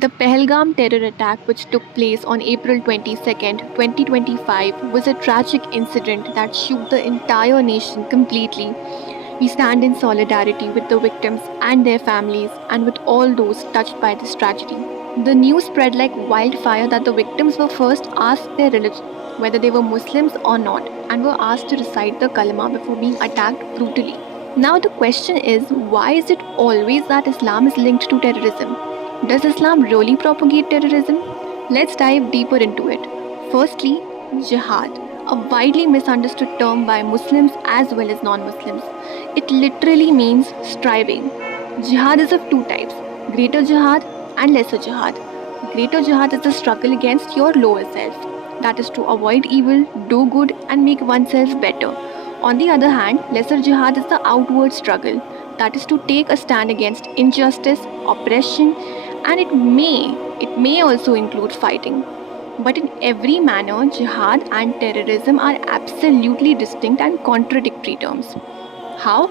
The Pahalgam terror attack, which took place on April 22nd, 2025, was a tragic incident that shook the entire nation completely. We stand in solidarity with the victims and their families and with all those touched by this tragedy. The news spread like wildfire that the victims were first asked their religion, whether they were Muslims or not, and were asked to recite the kalima before being attacked brutally. Now, the question is, why is it always that Islam is linked to terrorism? Does Islam really propagate terrorism? Let's dive deeper into it. Firstly, jihad, a widely misunderstood term by Muslims as well as non Muslims. It literally means striving. Jihad is of two types, greater jihad and lesser jihad. Greater jihad is the struggle against your lower self, that is to avoid evil, do good, and make oneself better. On the other hand, lesser jihad is the outward struggle, that is to take a stand against injustice, oppression, and it may also include fighting. But in every manner, jihad and terrorism are absolutely distinct and contradictory terms. How?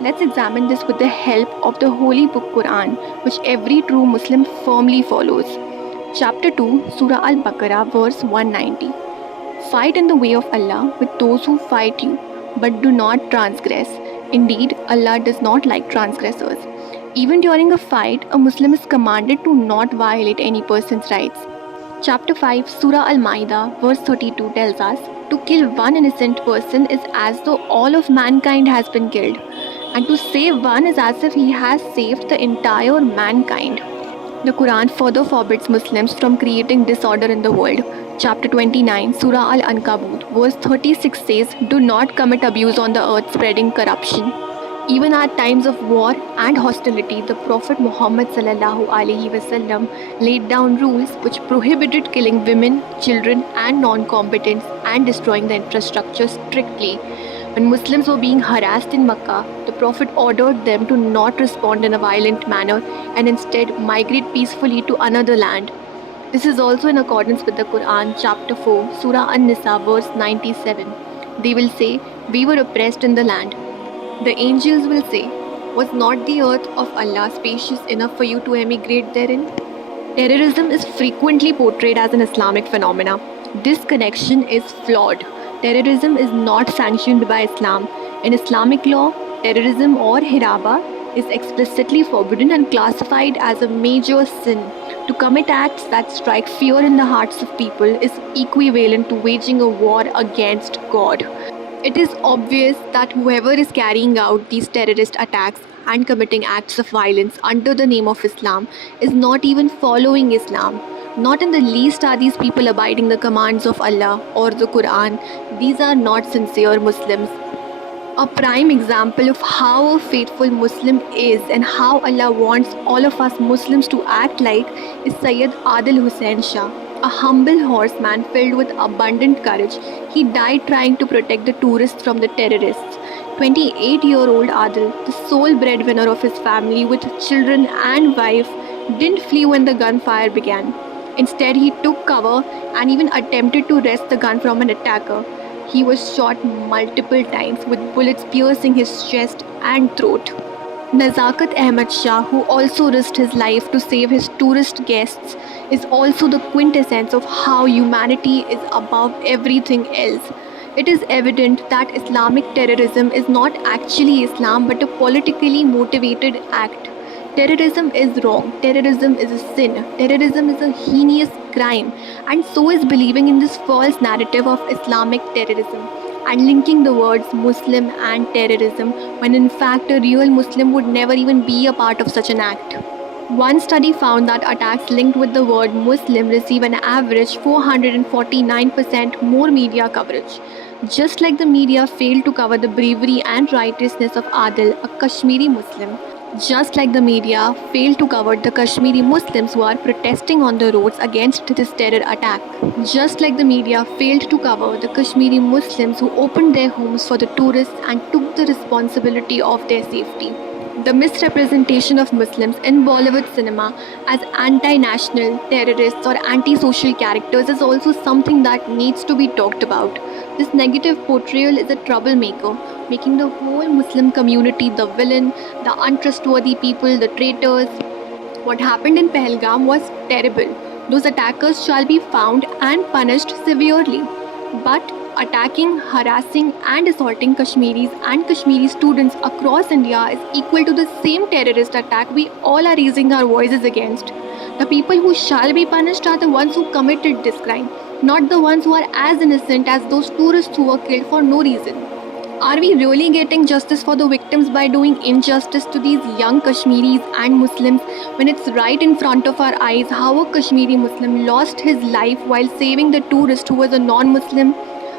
Let's examine this with the help of the Holy Book Quran, which every true Muslim firmly follows. Chapter 2, Surah Al Baqarah, verse 190. Fight in the way of Allah with those who fight you, but do not transgress. Indeed, Allah does not like transgressors. Even during a fight, a Muslim is commanded to not violate any person's rights. Chapter 5, Surah Al Ma'idah, verse 32 tells us to kill one innocent person is as though all of mankind has been killed, and to save one is as if he has saved the entire mankind. The Quran further forbids Muslims from creating disorder in the world. Chapter 29, Surah Al Ankabut, verse 36 says, do not commit abuse on the earth, spreading corruption. Even at times of war and hostility, the Prophet Muhammad laid down rules which prohibited killing women, children, and non-combatants and destroying the infrastructure strictly. When Muslims were being harassed in Makkah, the Prophet ordered them to not respond in a violent manner and instead migrate peacefully to another land. This is also in accordance with the Quran, chapter 4, Surah An-Nisa, verse 97. They will say, we were oppressed in the land. The angels will say, was not the earth of Allah spacious enough for you to emigrate therein? Terrorism is frequently portrayed as an Islamic phenomena. This connection is flawed. Terrorism is not sanctioned by Islam. In Islamic law, terrorism or hiraba is explicitly forbidden and classified as a major sin. To commit acts that strike fear in the hearts of people is equivalent to waging a war against God. It is obvious that whoever is carrying out these terrorist attacks and committing acts of violence under the name of Islam is not even following Islam. Not in the least are these people abiding the commands of Allah or the Quran. These are not sincere Muslims. A prime example of how a faithful Muslim is and how Allah wants all of us Muslims to act like is Sayyid Adil Hussain Shah, a humble horseman filled with abundant courage. He died trying to protect the tourists from the terrorists. 28-year-old Adil, the sole breadwinner of his family with children and wife, didn't flee when the gunfire began. Instead, he took cover and even attempted to wrest the gun from an attacker. He was shot multiple times with bullets piercing his chest and throat. Nazakat Ahmad Shah, who also risked his life to save his tourist guests, is also the quintessence of how humanity is above everything else. It is evident that Islamic terrorism is not actually Islam but a politically motivated act. Terrorism is wrong, terrorism is a sin, terrorism is a heinous crime, and so is believing in this false narrative of Islamic terrorism and linking the words Muslim and terrorism when in fact a real Muslim would never even be a part of such an act. One study found that attacks linked with the word Muslim receive an average 449% more media coverage. Just like the media failed to cover the bravery and righteousness of Adil, a Kashmiri Muslim, just like the media failed to cover the Kashmiri Muslims who are protesting on the roads against this terror attack. Just like the media failed to cover the Kashmiri Muslims who opened their homes for the tourists and took the responsibility of their safety. The misrepresentation of Muslims in Bollywood cinema as anti-national, terrorists or anti-social characters is also something that needs to be talked about. This negative portrayal is a troublemaker, making the whole Muslim community the villain, the untrustworthy people, the traitors. What happened in Pahalgam was terrible. Those attackers shall be found and punished severely. But attacking, harassing, and assaulting Kashmiris and Kashmiri students across India is equal to the same terrorist attack we all are raising our voices against. The people who shall be punished are the ones who committed this crime, not the ones who are as innocent as those tourists who were killed for no reason. Are we really getting justice for the victims by doing injustice to these young Kashmiris and Muslims when it's right in front of our eyes how a Kashmiri Muslim lost his life while saving the tourist who was a non Muslim?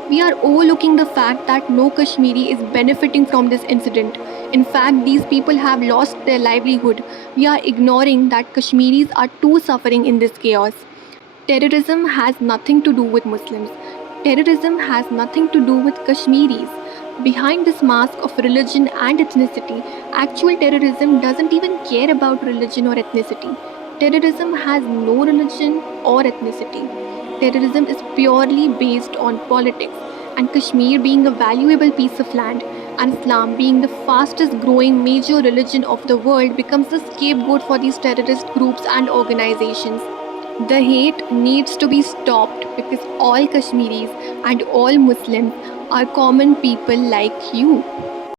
We are overlooking the fact that no Kashmiri is benefiting from this incident. In fact, these people have lost their livelihood. We are ignoring that Kashmiris are too suffering in this chaos. Terrorism has nothing to do with Muslims. Terrorism has nothing to do with Kashmiris. Behind this mask of religion and ethnicity, actual terrorism doesn't even care about religion or ethnicity. Terrorism has no religion or ethnicity. Terrorism is purely based on politics, and Kashmir being a valuable piece of land and Islam being the fastest growing major religion of the world becomes the scapegoat for these terrorist groups and organizations. The hate needs to be stopped because all Kashmiris and all Muslims are common people like you.